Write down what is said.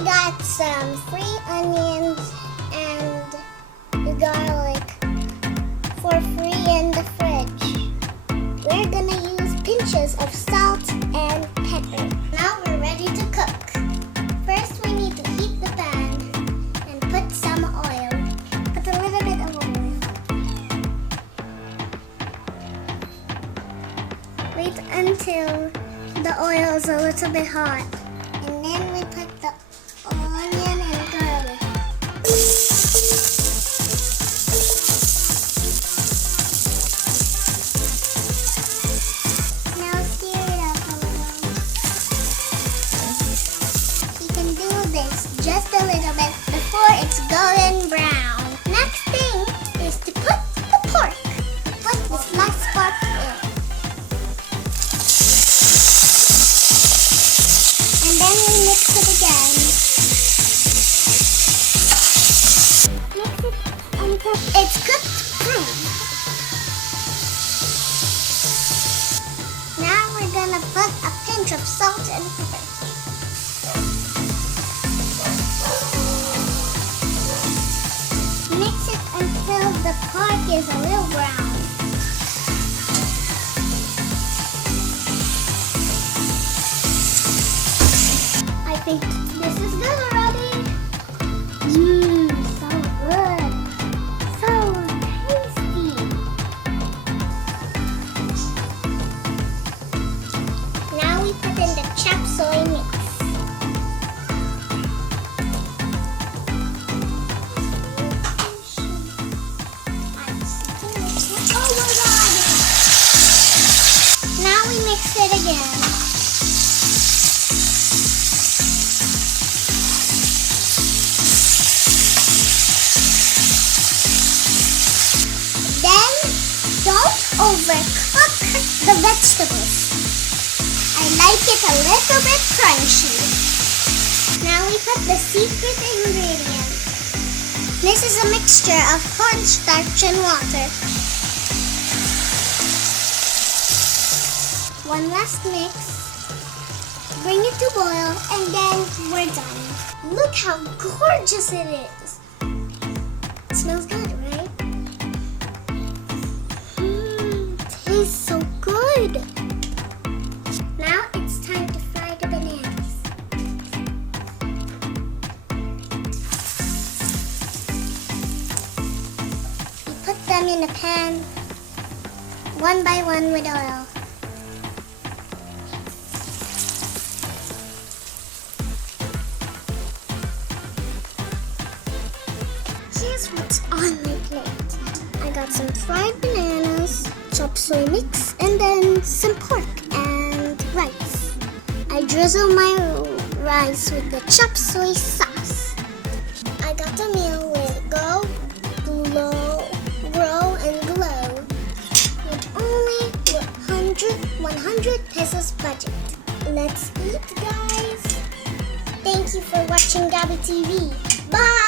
I got some free onions and garlic for free in the fridge. We're gonna use pinches of salt and pepper. Now we're ready to cook. First we need to heat the pan and put some oil. Put a little bit of oil. Wait until the oil is a little bit hot. And then we put the onion and garlic. Now stir it up a little. You can do this just a little bit before it's golden brown. Next thing is to put the pork. Put the sliced pork in. And then we mix it again. Mix it until it's cooked through. Now we're gonna put a pinch of salt and pepper. Mix it until the pork is a little brown. I think this is good already. So good. So tasty. Now we put in the chopsuey mix. Oh my god! Now we mix it again. Then, don't overcook the vegetables. I like it a little bit crunchy. Now we put the secret ingredient. This is a mixture of cornstarch and water. One last mix. Bring it to boil and then we're done. Look how gorgeous it is. It smells good, right? Tastes so good. Now it's time to fry the bananas. You put them in a pan, one by one with oil. Here's what's on my plate. I got some fried bananas, chopsuey mix, and then some pork and rice. I drizzle my rice with the chopsuey sauce. I got a meal with grow, and glow with only 100 pesos budget. Let's eat, guys. Thank you for watching Gaby TV. Bye!